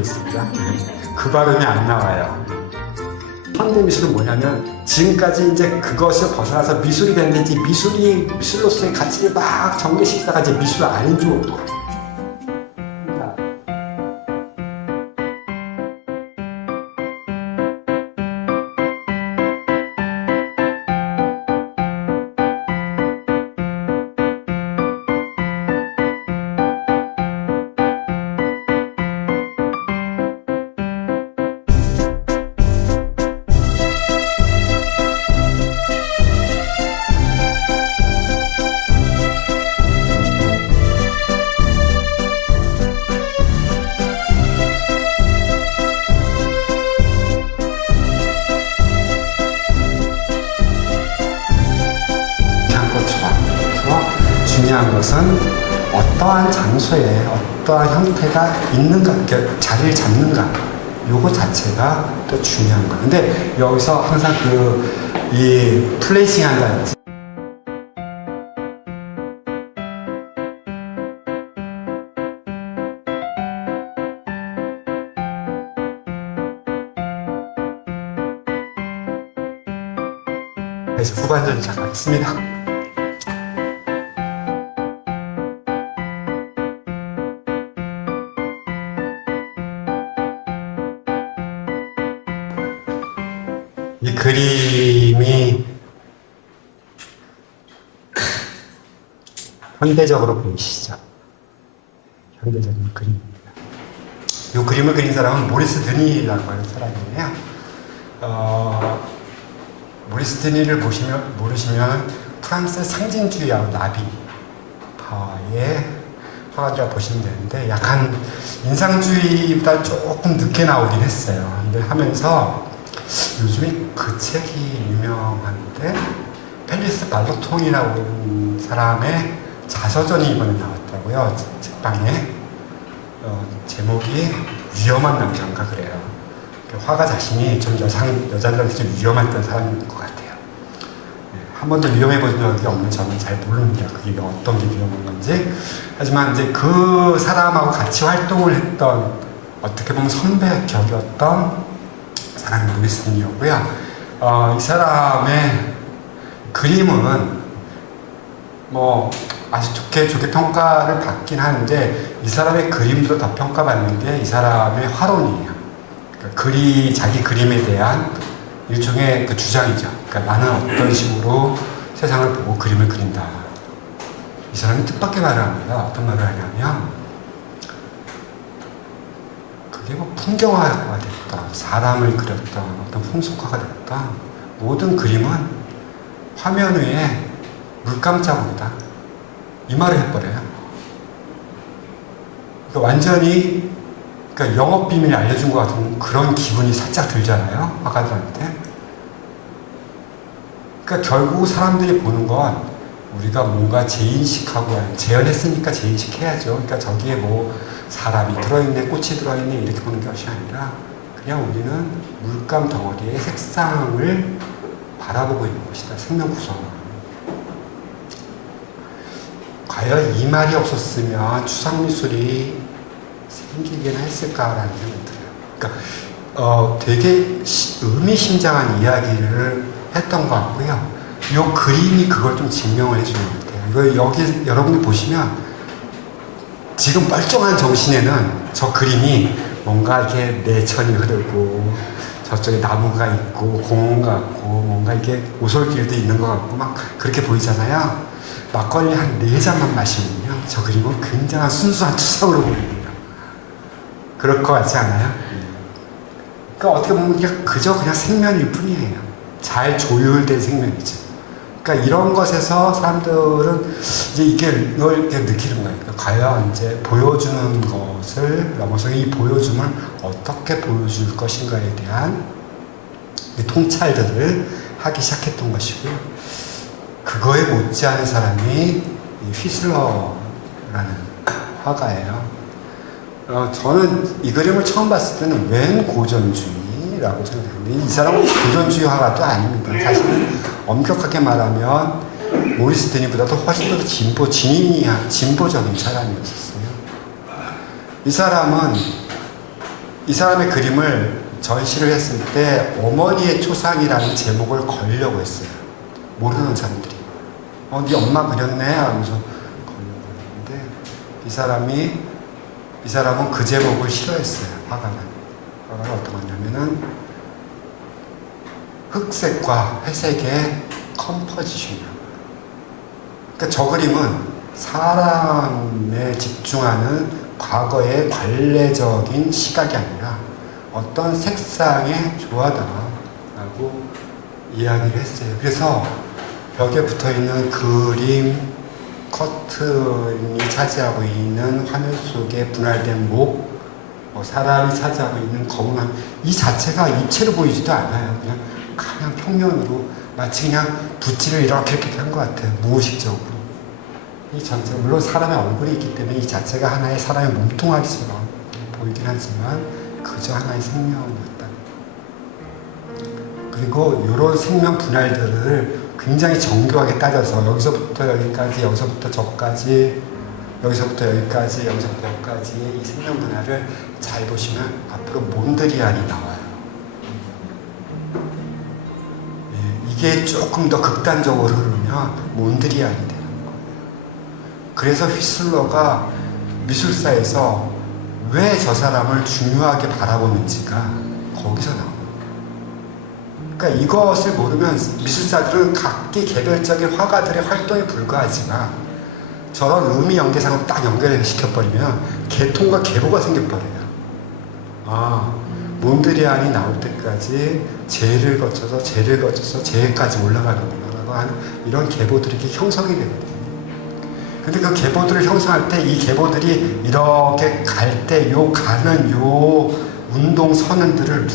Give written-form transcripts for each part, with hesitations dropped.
있습니다. 그 발음이 안 나와요. 현대미술은 뭐냐면 지금까지 이제 그것을 벗어나서 미술이 됐는데 이제 미술로서의 가치를 막 정리시키다가 이제 미술 아닌 쪽으로 중요한 것은 어떠한 장소에 어떠한 형태가 있는가, 자리를 잡는가, 요거 자체가 또 중요한 거예요. 근데 여기서 항상 이 플레이싱 한다는 이제 후반전 시작하겠습니다. 이 그림이 현대적으로 보이시죠? 현대적인 그림입니다. 이 그림을 그린 사람은 모리스 드니라고 하는 사람이에요. 모리스 드니를 모르시면 프랑스의 상징주의하고 나비파의 화가라 보시면 되는데 약간 인상주의보다 조금 늦게 나오긴 했어요. 근데 하면서 요즘에 그 책이 유명한데 펠리스 발로통이라고 하는 사람의 자서전이 이번에 나왔더라고요. 책방에 제목이 위험한 남자인가 그래요. 화가 자신이 좀 여자들한테 좀 위험했던 사람인 것 같아요. 한 번도 위험해 본 적이 없는 저는 잘 모릅니다. 그게 어떤 게 위험한 건지. 하지만 이제 그 사람하고 같이 활동을 했던 어떻게 보면 선배 격이었던 사람이 모리스 드니였고요. 이 사람의 그림은 뭐 아주 좋게 평가를 받긴 하는데 이 사람의 그림도 더 평가받는 게 이 사람의 화론이에요. 그러니까 자기 그림에 대한 일종의 그 주장이죠. 그러니까 나는 어떤 식으로 세상을 보고 그림을 그린다. 이 사람이 뜻밖의 말을 합니다. 어떤 말을 하냐면 그게 뭐 풍경화가 됐다, 사람을 그렸다, 어떤 풍속화가 됐다. 모든 그림은 화면 위에 물감 자국이다. 이 말을 해버려요. 그러니까 완전히 영업 비밀을 알려준 것 같은 그런 기분이 살짝 들잖아요. 화가들한테. 그러니까 결국 사람들이 보는 건 우리가 뭔가 재인식하고 재현했으니까 재인식해야죠. 그러니까 저기에 뭐 사람이 들어있네, 꽃이 들어있네 이렇게 보는 것이 아니라 그냥 우리는 물감 덩어리의 색상을 바라보고 있는 것이다. 생명 구성을. 과연 이 말이 없었으면 추상미술이 생기긴 했을까라는 생각이 들어요. 그러니까 되게 의미심장한 이야기를 했던 것 같고요. 이 그림이 그걸 좀 증명을 해주는 것 같아요. 이거 여기 여러분들 보시면 지금 멀쩡한 정신에는 저 그림이 뭔가 이렇게 내천이 흐르고 저쪽에 나무가 있고 공원 같고 뭔가 이게 오솔길도 있는 것 같고 막 그렇게 보이잖아요. 막걸리 한 4잔만 마시면요 저 그림은 굉장한 순수한 추상으로 보입니다. 그럴 것 같지 않아요? 그러니까 어떻게 보면 그냥 생면일 뿐이에요. 잘 조율된 생면이죠. 그러니까 이런 것에서 사람들은 이제 이걸 이렇게 느끼는 거예요. 그러니까 과연 이제 보여주는 것을 넘어서 이 보여줌을 어떻게 보여줄 것인가에 대한 통찰들을 하기 시작했던 것이고요. 그거에 못지않은 사람이 휘슬러라는 화가예요. 저는 이 그림을 처음 봤을 때는 웬 고전주의라고 생각했는데 이 사람은 고전주의 화가도 아닙니다. 사실은 엄격하게 말하면 모리스 드니보다도 훨씬 더 진보적인 사람이었어요. 이 사람은 이 사람의 그림을 전시를 했을 때 어머니의 초상이라는 제목을 걸려고 했어요. 모르는 사람들이. 네 엄마 그렸네 하면서 걸려고 했는데 이 사람은 그 제목을 싫어했어요. 화가가 어떤 거냐면은 흑색과 회색의 컴포지션이에요. 그러니까 저 그림은 사람에 집중하는 과거의 관례적인 시각이 아니라 어떤 색상의 조화다라고 이야기를 했어요. 그래서 벽에 붙어있는 그림, 커튼이 차지하고 있는 화면 속에 분할된 목, 사람이 차지하고 있는 검은 화면, 이 자체가 입체로 보이지도 않아요. 그냥 평면으로 마치 그냥 붓질을 이렇게 한 것 같아요. 무의식적으로. 이 전체, 물론 사람의 얼굴이 있기 때문에 이 자체가 하나의 사람의 몸통아리처럼 보이긴 하지만 그저 하나의 생명이었다. 그리고 이런 생명 분할들을 굉장히 정교하게 따져서 여기서부터 여기까지, 여기서부터 저까지, 여기서부터 여기까지, 여기서부터 여기까지 이 생명 분할을 잘 보시면 앞으로 몬드리안이 나와요. 이게 조금 더 극단적으로 흐르면 몬드리안이 되는 거예요. 그래서 휘슬러가 미술사에서 왜 저 사람을 중요하게 바라보는지가 거기서 나옵니다. 그러니까 이것을 모르면 미술사들은 각기 개별적인 화가들의 활동에 불과하지만 저런 의미 연계상을 딱 연결시켜버리면 개통과 계보가 생겨버려요. 몬드리안이 나올 때까지 재를 거쳐서 재까지 올라가는구나라고 하는 이런 계보들이 이렇게 형성이 되거든요. 근데 그 계보들을 형성할 때 이 계보들이 이렇게 갈 때 가는 운동 선언들을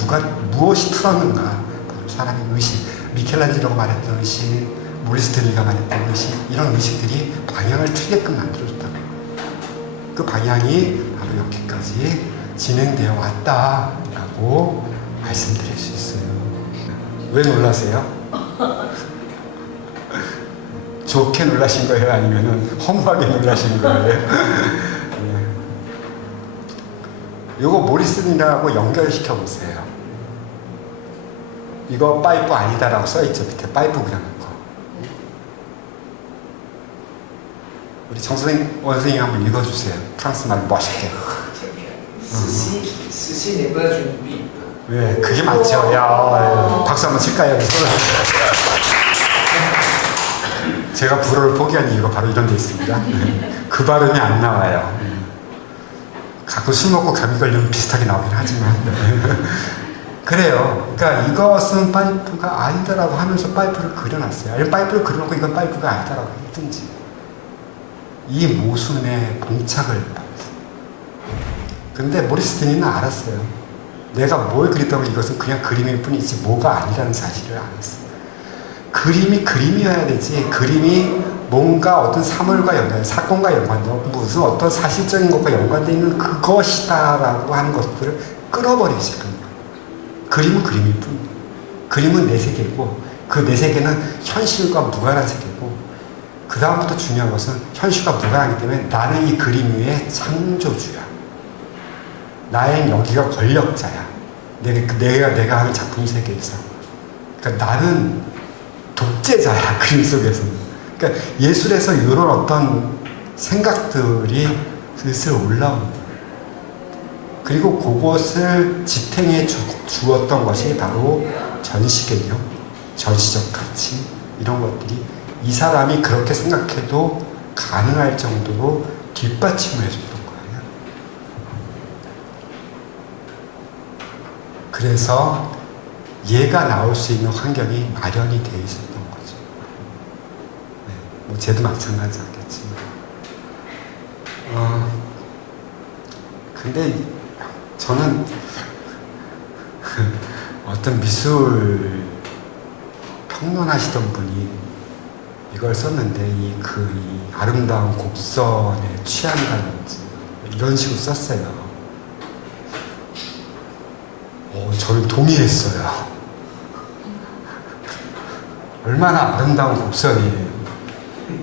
무엇이 틀었는가? 바로 사람의 의식, 미켈란젤로가 말했던 의식, 모리스트리가 말했던 의식, 이런 의식들이 방향을 틀게끔 만들어줬다. 그 방향이 바로 여기까지 진행되어 왔다라고 말씀드릴 수 있어요. 왜 놀라세요? 좋게 놀라신 거예요? 아니면 허무하게 놀라신 거예요? 이거 모리슨이라고 연결시켜 보세요. 이거 파이프 아니다라고 써있죠. 밑에 파이프 그려놓은 거. 우리 원선생님 한번 읽어주세요. 프랑스 말 멋있게. 스시 네바 준비. 네, 그게 맞죠. 야, 박수 한번 칠까요? 제가 불어를 포기한 이유가 바로 이런 데 있습니다. 그 발음이 안 나와요. 가끔 술 먹고 감기 걸리면 비슷하게 나오긴 하지만. 그래요. 그러니까 이것은 파이프가 아니다라고 하면서 파이프를 그려놨어요. 아니면 파이프를 그려놓고 이건 파이프가 아니다라고 했든지. 이 모순의 봉착을 근데 모리스틴이는 알았어요. 내가 뭘 그렸다고 이것은 그냥 그림일 뿐이지 뭐가 아니라는 사실을 알았어요. 그림이 그림이어야 되지, 그림이 뭔가 어떤 사물과 연관, 사건과 연관되어 무슨 어떤 사실적인 것과 연관되어 있는 그것이다라고 하는 것들을 끌어버리지. 그림은 그림일 뿐. 그림은 내 세계고 그 내 세계는 현실과 무관한 세계고 그 다음부터 중요한 것은 현실과 무관하기 때문에 나는 이 그림 위에 창조주야. 나의 여기가 권력자야. 내가 하는 작품 세계에서. 그러니까 나는 독재자야, 그림 속에서는. 그러니까 예술에서 이런 어떤 생각들이 슬슬 올라옵니다. 그리고 그것을 지탱해 주었던 것이 바로 전시개념, 전시적 가치, 이런 것들이 이 사람이 그렇게 생각해도 가능할 정도로 뒷받침을 해줬던 거예요. 그래서 얘가 나올 수 있는 환경이 마련이 되어 있었던 거죠. 네, 뭐 쟤도 마찬가지 않겠지만. 근데 저는 어떤 미술 평론하시던 분이 이걸 썼는데 이 아름다운 곡선의 취향이라든지 이런 식으로 썼어요. 저는 동의했어요. 얼마나 아름다운 곡선이에요.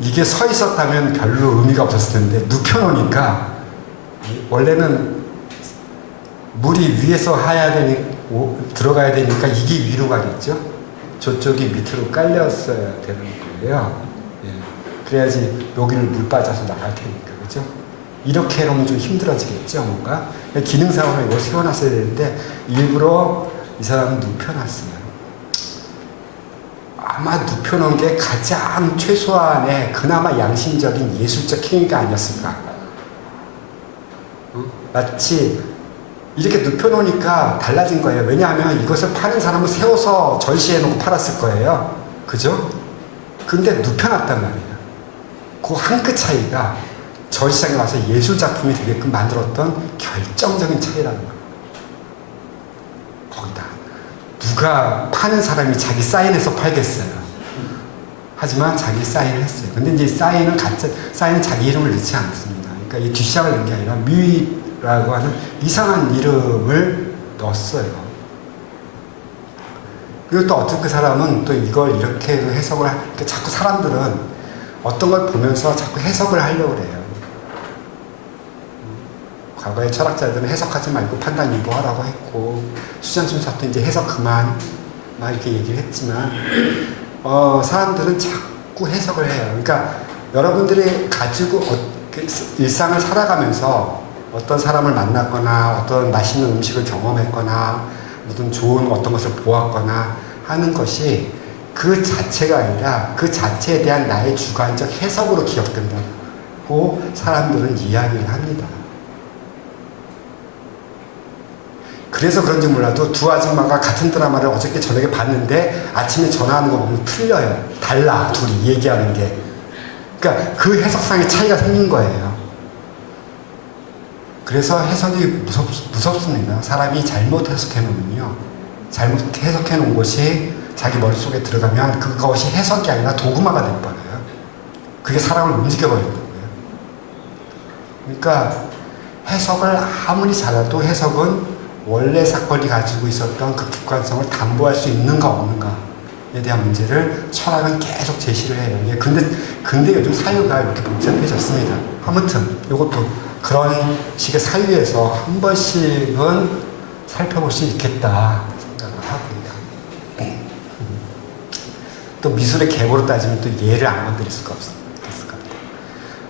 이게 서 있었다면 별로 의미가 없었을 텐데 눕혀놓으니까 원래는 물이 위에서 들어가야 되니까 이게 위로 가겠죠? 저쪽이 밑으로 깔렸어야 되는 거예요. 예. 그래야지 여기를 물 빠져서 나갈 테니까, 그죠? 이렇게 해놓으면 좀 힘들어지겠죠, 뭔가? 기능상으로 이걸 세워놨어야 되는데, 일부러 이 사람은 눕혀놨어요. 아마 눕혀놓은 게 가장 최소한의 그나마 양심적인 예술적 행위가 아니었을까. 마치 이렇게 눕혀놓으니까 달라진 거예요. 왜냐하면 이것을 파는 사람은 세워서 전시해놓고 팔았을 거예요. 그죠? 근데 눕혀놨단 말이에요. 그 한 끗 차이가 전시장에 와서 예술작품이 되게끔 만들었던 결정적인 차이라는 거예요. 거기다 누가 파는 사람이 자기 사인해서 팔겠어요. 하지만 자기 사인을 했어요. 근데 이제 사인은 자기 이름을 넣지 않았습니다. 그러니까 이 뒷장을 넣은 게 아니라 뮤이라고 하는 이상한 이름을 넣었어요. 그리고 또 어떤 그 사람은 또 이걸 이렇게 해석을, 그러니까 자꾸 사람들은 어떤 걸 보면서 자꾸 해석을 하려고 그래요. 과거의 철학자들은 해석하지 말고 판단 유보하라고 했고, 수잔순사도 이제 해석 그만, 막 이렇게 얘기를 했지만, 사람들은 자꾸 해석을 해요. 그러니까 여러분들이 가지고 일상을 살아가면서 어떤 사람을 만났거나 어떤 맛있는 음식을 경험했거나 무슨 좋은 어떤 것을 보았거나 하는 것이 그 자체가 아니라 그 자체에 대한 나의 주관적 해석으로 기억된다고 사람들은 이야기를 합니다. 그래서 그런지 몰라도 두 아줌마가 같은 드라마를 어저께 저녁에 봤는데 아침에 전화하는 거 보면 틀려요. 달라, 둘이 얘기하는 게. 그러니까 그 해석상의 차이가 생긴 거예요. 그래서 해석이 무섭습니다. 사람이 잘못 해석해 놓으면요. 잘못 해석해 놓은 것이 자기 머릿속에 들어가면 그것이 해석이 아니라 도구마가 돼버려요. 그게 사람을 움직여버리는 거예요. 그러니까 해석을 아무리 잘해도 해석은 원래 사건이 가지고 있었던 그 객관성을 담보할 수 있는가 없는가에 대한 문제를 철학은 계속 제시를 해요. 근데 요즘 사유가 이렇게 복잡해졌습니다. 아무튼 이것도 그런 식의 사유에서 한 번씩은 살펴볼 수 있겠다 생각을 하고요. 또 미술의 계보로 따지면 또 예를 안 건드릴 수가 없을 것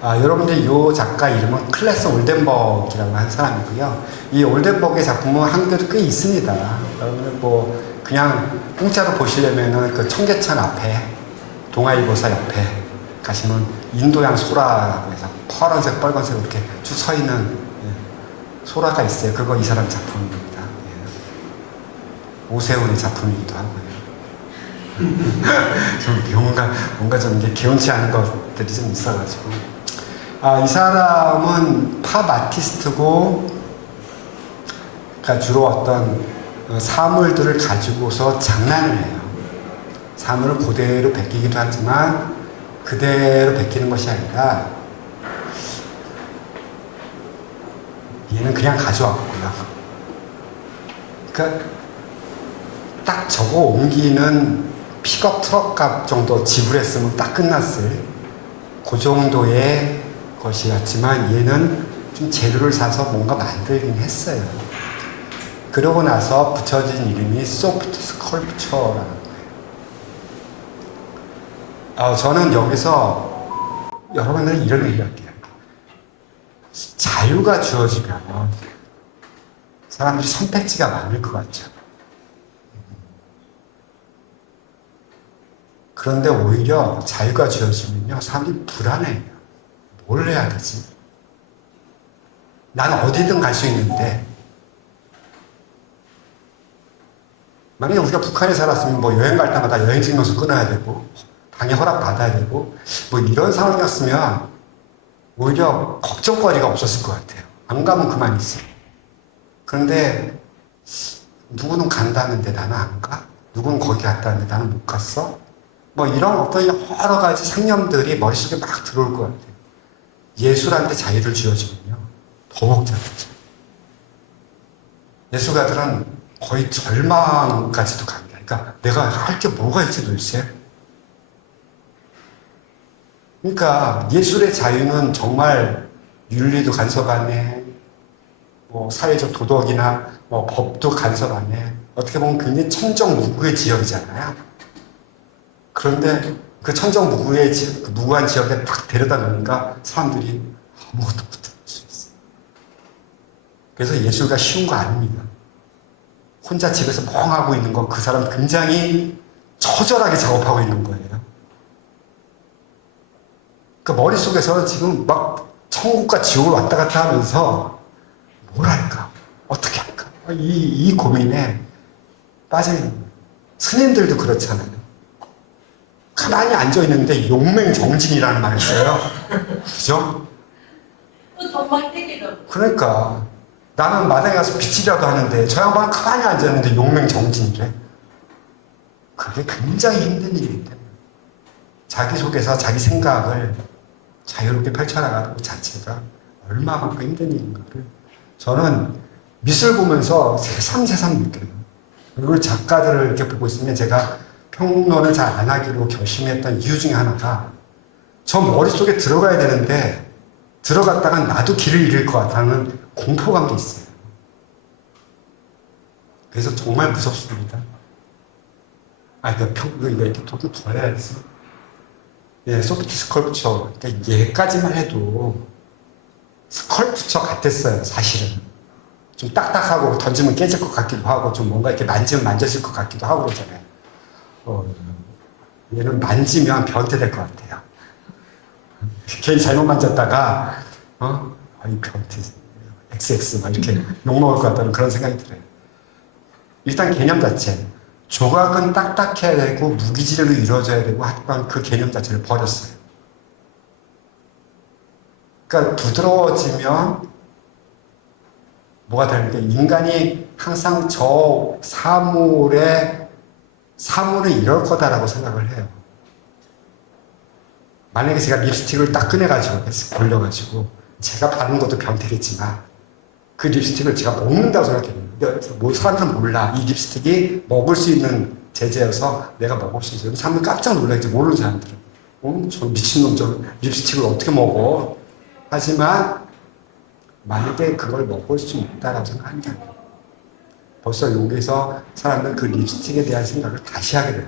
같아요. 여러분들 이 작가 이름은 클래스 올덴버그라고 하는 사람이고요. 이 올덴버그의 작품은 한국에도 꽤 있습니다. 여러분들 뭐 그냥 공짜로 보시려면은 그 청계천 앞에 동아일보사 옆에 가시면 인도양 소라라고 해서 파란색, 빨간색 이렇게 쭉 서 있는 소라가 있어요. 그거 이 사람 작품입니다. 오세훈의 작품이기도 하고요. 좀 뭔가 좀 이게 개운치 않은 것들이 좀 있어가지고. 이 사람은 팝 아티스트고, 그러니까 주로 어떤 사물들을 가지고서 장난을 해요. 사물을 그대로 베끼기도 하지만 그대로 베끼는 것이 아니라 얘는 그냥 가져왔고요. 그러니까 딱 저거 옮기는 픽업 트럭 값 정도 지불했으면 딱 끝났을 그 정도의 것이었지만 얘는 좀 재료를 사서 뭔가 만들긴 했어요. 그러고 나서 붙여진 이름이 소프트 스컬프처라는 거예요. 저는 여기서 여러분들은 이런 얘기할게요. 자유가 주어지면 사람들이 선택지가 많을 것 같죠. 그런데 오히려 자유가 주어지면요, 사람들이 불안해요. 뭘 해야 되지? 난 어디든 갈 수 있는데, 만약에 우리가 북한에 살았으면 뭐 여행 갈 때마다 여행 증명서 끊어야 되고, 당의 허락 받아야 되고, 뭐 이런 상황이었으면 오히려 걱정거리가 없었을 것 같아요. 안 가면 그만이지. 그런데 누구는 간다는데 나는 안 가? 누구는 거기 갔다는데 나는 못 갔어? 뭐 이런 어떤 여러 가지 상념들이 머릿속에 막 들어올 것 같아요. 예술한테 자유를 쥐어주면요, 더 복잡해져. 예술가들은 거의 절망까지도 갑니다. 그러니까 내가 할 게 뭐가 있지 도대체? 그러니까 예술의 자유는 정말 윤리도 간섭하네, 뭐 사회적 도덕이나 뭐 법도 간섭 안 해. 어떻게 보면 굉장히 천정무구의 지역이잖아요. 그런데 그 천정무구의 그 무구한 지역에 딱 데려다 놓으니까 사람들이 아무것도 못할 수 있어. 그래서 예술가 쉬운 거 아닙니다. 혼자 집에서 멍하고 있는 건 그 사람 굉장히 처절하게 작업하고 있는 거예요. 그 머릿속에서는 지금 막 천국과 지옥을 왔다 갔다 하면서 뭘 할까? 어떻게 할까? 이 고민에 빠져있는 거예요. 스님들도 그렇잖아요. 가만히 앉아있는데 용맹정진이라는 말이 있어요. 그죠? 그러니까 나는 마당에 가서 빗질이라도 하는데 저 양반은 가만히 앉아있는데 용맹정진이래. 그게 굉장히 힘든 일이기 때문에 자기 속에서 자기 생각을 자유롭게 펼쳐나가는 것 자체가 얼마만큼 힘든 일인가를 저는 미술 보면서 새삼새삼 느껴요. 그리고 작가들을 이렇게 보고 있으면 제가 평론을 잘 안 하기로 결심했던 이유 중에 하나가 저 머릿속에 들어가야 되는데 들어갔다가 나도 길을 잃을 것 같다는 공포감이 있어요. 그래서 정말 무섭습니다. 이거 이렇게 더 해야지. 예, 소프트 스컬프처. 그러니까 얘까지만 해도 스컬프처 같았어요, 사실은. 좀 딱딱하고 던지면 깨질 것 같기도 하고, 좀 뭔가 이렇게 만지면 만져질 것 같기도 하고 그러잖아요. 얘는 만지면 변태될 것 같아요. 괜히 잘못 만졌다가, 이 변태, XX, 막 이렇게 욕먹을 것 같다는 그런 생각이 들어요. 일단 개념 자체. 조각은 딱딱해야 되고 무기질로 이루어져야 되고 하지만 그 개념 자체를 버렸어요. 그러니까 부드러워지면 뭐가 되는데 인간이 항상 저 사물을 이럴 거다라고 생각을 해요. 만약에 제가 립스틱을 딱 꺼내가지고 돌려가지고 제가 바른 것도 변태겠지만 그 립스틱을 제가 먹는다고 생각해요. 뭐 사람들은 몰라. 이 립스틱이 먹을 수 있는 제재여서 내가 먹을 수 있어요. 사람들 깜짝 놀라겠지. 모르는 사람들은. 저 미친놈 저 립스틱을 어떻게 먹어? 하지만 만약에 그걸 먹을 수 있다라고 생각한다면 벌써 여기서 사람들은 그 립스틱에 대한 생각을 다시 하게 돼요.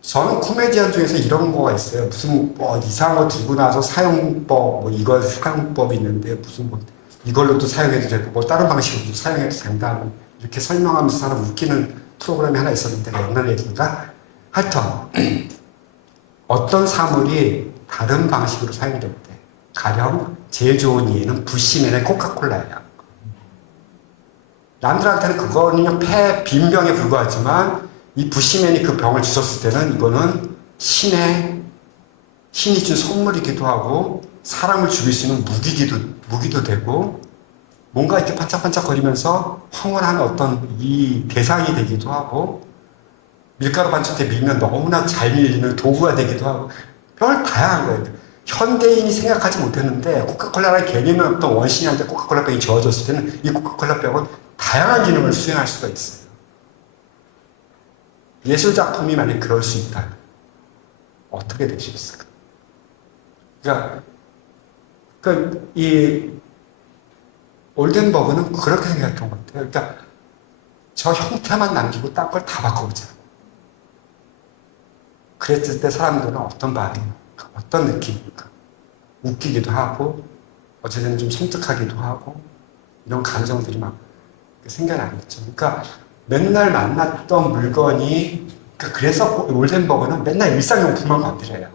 저는 코미디언 중에서 이런 거가 있어요. 무슨 이상한 거 들고 나서 사용법, 이거 사용법이 있는데 무슨 이걸로도 사용해도 되고 다른 방식으로도 사용해도 된다. 이렇게 설명하면서 사람 웃기는 프로그램이 하나 있었는데 옛날 얘기인가? 하여튼 어떤 사물이 다른 방식으로 사용될 때 가령 제일 좋은 예는 부시맨의 코카콜라예요. 남들한테는 그거는 빈병에 불과하지만 이 부시맨이 그 병을 주셨을 때는 이거는 신이 준 선물이기도 하고 사람을 죽일 수 있는 무기도 되고 뭔가 이렇게 반짝반짝거리면서 황홀한 어떤 이 대상이 되기도 하고 밀가루 반죽 때 밀면 너무나 잘 밀리는 도구가 되기도 하고 별 다양한 거예요. 현대인이 생각하지 못했는데 코카콜라라는 개념이 어떤 원신이한테 코카콜라 병이 주어졌을 때는 이 코카콜라 병은 다양한 기능을 수행할 수가 있어요. 예술작품이 만약에 그럴 수 있다면 어떻게 될 수 있을까? 그러니까 이 올덴버그는 그렇게 생각했던 것 같아요. 그러니까 저 형태만 남기고 딴 걸 다 바꿔보자. 그랬을 때 사람들은 어떤 반응일까? 어떤 느낌일까? 웃기기도 하고 어쨌든 좀 섬뜩하기도 하고 이런 감정들이 막 생겨나겠죠. 그러니까 맨날 만났던 물건이 그래서 올덴버그는 맨날 일상용품만 건드려요.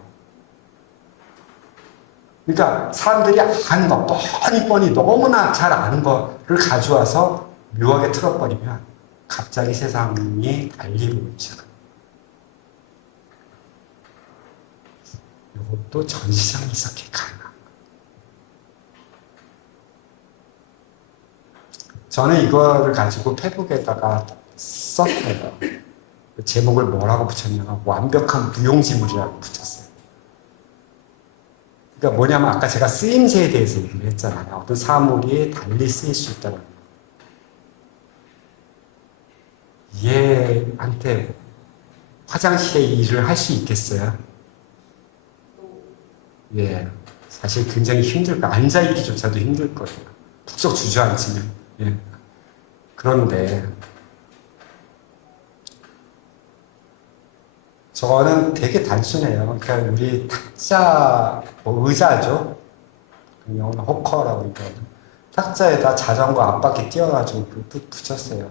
그러니까 사람들이 아는 거 뻔히 너무나 잘 아는 거를 가져와서 묘하게 틀어버리면 갑자기 세상이 달리 보이기 시작합니다. 이것도 전시장 이렇게 가능합니다. 저는 이거를 가지고 페북에다가 썼어요. 제목을 뭐라고 붙였냐면 완벽한 무용지물이라고 붙였어요. 그러니까 뭐냐면 아까 제가 쓰임새에 대해서 얘기를 했잖아요. 어떤 사물이 달리 쓰일 수 있다는 거. 얘한테 화장실에 일을 할 수 있겠어요? 예. 사실 굉장히 힘들 거예요. 앉아있기조차도 힘들 거예요. 푹 주저앉으면. 예. 그런데 저는 되게 단순해요. 그러니까 우리 탁자, 의자죠. 영어는 호커라고 이거는. 탁자에다 자전거 앞바퀴 띄워가지고 붙였어요.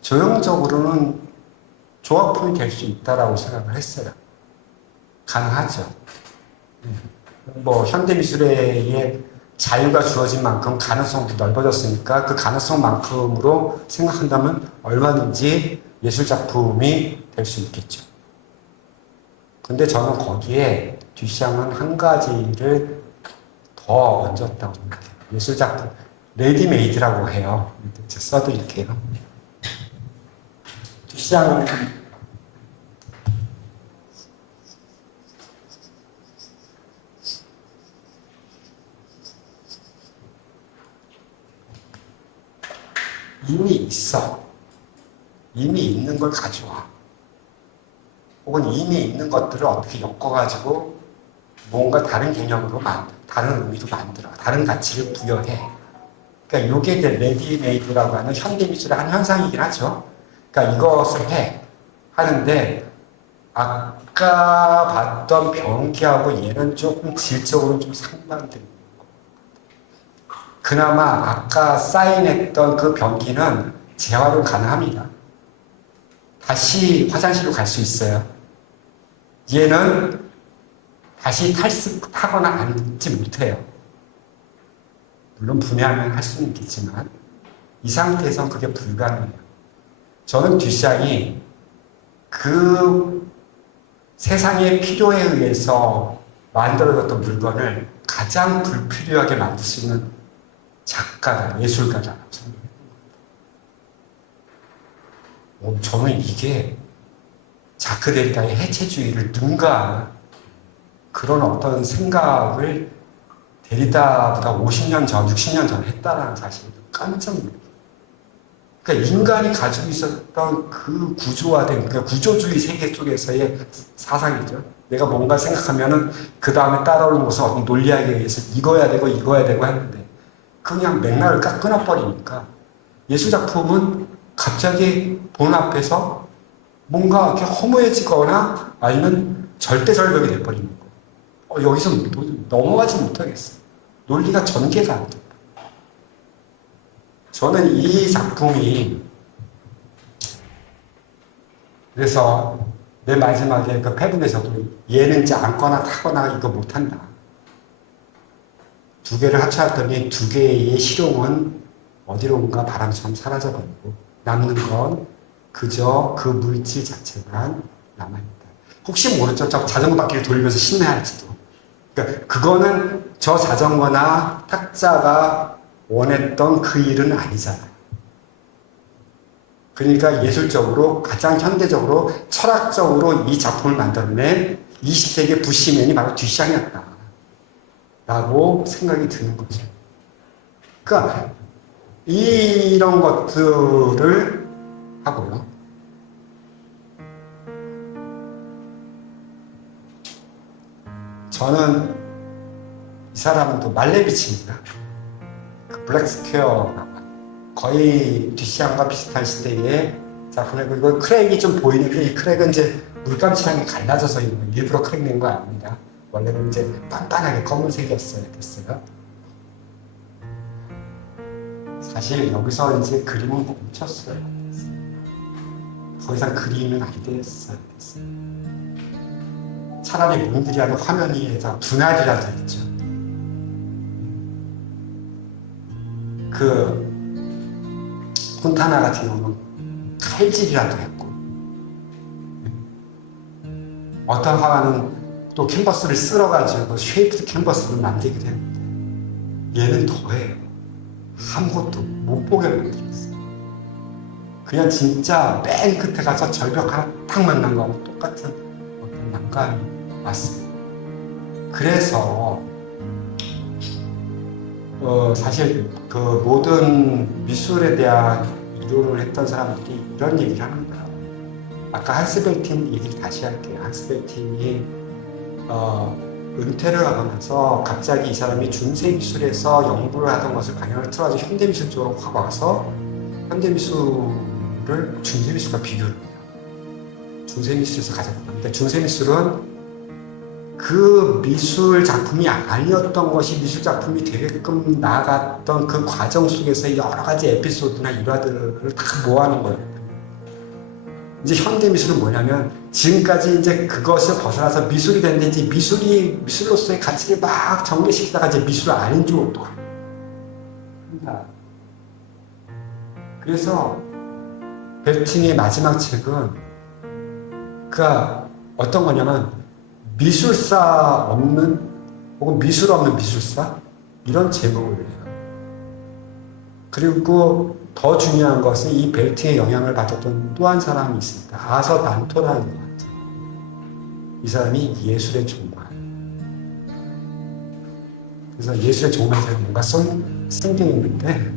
조형적으로는 조합품이 될 수 있다라고 생각을 했어요. 가능하죠. 뭐 현대미술에 자유가 주어진 만큼 가능성도 넓어졌으니까 그 가능성만큼으로 생각한다면 얼마든지 예술작품이 될 수 있겠죠. 근데 저는 거기에 듀샹은 한 가지를 더 얹었다고 생각해요. 예술작품, 레디메이드라고 해요. 제가 써드릴게요. 듀샹은 이미 있어. 이미 있는 걸 가져와. 혹은 이미 있는 것들을 어떻게 엮어가지고 뭔가 다른 개념으로 다른 의미로 만들어. 다른 가치를 부여해. 그러니까 이게 이제 레디메이드라고 하는 현대미술의 한 현상이긴 하죠. 그러니까 이것을 해. 하는데 아까 봤던 변기하고 얘는 조금 질적으로 좀 상반된. 그나마 아까 사인했던 그 변기는 재활은 가능합니다. 다시 화장실로 갈 수 있어요. 얘는 다시 타거나 앉지 못해요. 물론 분해하면 할 수는 있겠지만 이 상태에선 그게 불가능해요. 저는 듀샹이 그 세상의 필요에 의해서 만들어졌던 물건을 가장 불필요하게 만들 수 있는 작가다, 예술가다라고 생각해요. 저는 이게 자크 데리다의 해체주의를 능가하는 그런 어떤 생각을 데리다보다 50년 전, 60년 전에 했다라는 사실을 깜짝 놀랐어요. 그러니까 인간이 가지고 있었던 그 구조화된, 그러니까 구조주의 세계 속에서의 사상이죠. 내가 뭔가 생각하면은 그 다음에 따라오는 것은 어떤 논리학에 의해서 이거야 되고 하는데 그냥 맥락을 딱 끊어버리니까 예술작품은 갑자기 본 앞에서 뭔가 이렇게 허무해지거나 아니면 절대절벽이 돼버리는 거. 여기서 넘어가지 못하겠어요. 논리가 전개가 안 돼요. 저는 이 작품이 그래서 맨 마지막에 그 패분에서도 얘는 이제 앉거나 타거나 이거 못한다. 두 개를 합쳐놨더니 두 개의 실용은 어디론가 바람처럼 사라져버리고 남는 건 그저 그 물질 자체만 남아있다. 혹시 모르죠? 저 자전거 바퀴를 돌리면서 신나할지도. 그러니까 그거는 저 자전거나 탁자가 원했던 그 일은 아니잖아요. 그러니까 예술적으로 가장 현대적으로 철학적으로 이 작품을 만들어낸 20세기 부시맨이 바로 듀샹이었다 라고 생각이 드는 거죠. 그러니까 이런 것들을 하고요. 저는 이 사람도 말레비치입니다. 그 블랙 스퀘어라고 거의 듀샹과 비슷한 시대의 작품을 그리고 크랙이 좀 보이는데 이 크랙은 이제 물감칠하게 갈라져서 일부러 크랙 낸 거 아닙니다. 원래는 이제 빤빤하게 검은색이었어야 됐어요. 사실 여기서 이제 그림은 멈췄어요. 더 이상 그림은 안 됐어요. 차라리 몬드리안의 화면 위에다 분할이라도 했죠. 그 폰타나 같은 경우는 칼질이라도 했고 어떤 화가는 또 캔버스를 쓸어가지고 쉐이프드 캔버스를 만들기도 했는데 얘는 더해요. 아무것도 못 보게 만들었어요. 그냥 진짜 맨 끝에 가서 절벽 하나 탁 만난 거하고 똑같은 어떤 난감이 왔어요. 그래서 사실 그 모든 미술에 대한 이론을 했던 사람들이 이런 얘기를 하는 거예요. 아까 한스 벨틴 얘기를 다시 할게요. 한스 벨틴이 은퇴를 하고 나서 갑자기 이 사람이 중세미술에서 연구를 하던 것을 방향을 틀어가지고 현대미술 쪽으로 확 와서 현대미술을 중세미술과 비교를 해요. 중세미술에서 가장 근데 중세미술은 그 미술 작품이 아니었던 것이 미술 작품이 되게끔 나아갔던 그 과정 속에서 여러 가지 에피소드나 일화들을 다 모아놓은 거예요. 이제 현대미술은 뭐냐면 지금까지 이제 그것을 벗어나서 미술이 됐는데 이제 미술로서의 가치를 막 정리시키다가 이제 미술 아닌 쪽으로 또 한다. 그래서 벨팅의 마지막 책은 그가 어떤 거냐면 미술사 없는 혹은 미술 없는 미술사 이런 제목을 해요. 그리고 더 중요한 것은 이 벨팅의 영향을 받았던 또 한 사람이 있습니다. 아서 난토라는 것 같아요. 이 사람이 예술의 종말. 그래서 예술의 종말에서 뭔가 쓴 게 있는데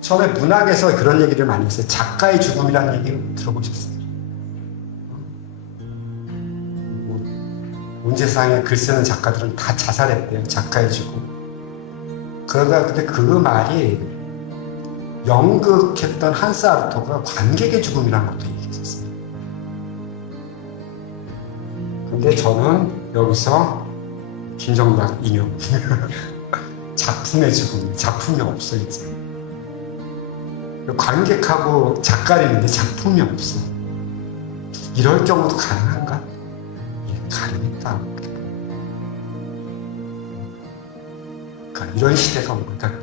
처음에 문학에서 그런 얘기를 많이 했어요. 작가의 죽음이라는 얘기 들어보셨어요? 온 세상에 글 쓰는 작가들은 다 자살했대요. 작가의 죽음. 그러다 근데 그 말이 연극했던 한스 아르토가 관객의 죽음이라는 것도 얘기했었어요. 근데 저는 여기서 김정락 인용 작품의 죽음, 작품이 없어 이제. 관객하고 작가를 있는데 작품이 없어. 이럴 경우도 가능한가? 예, 가능했다. 그러니까 이런 시대가 온 거야. 그러니까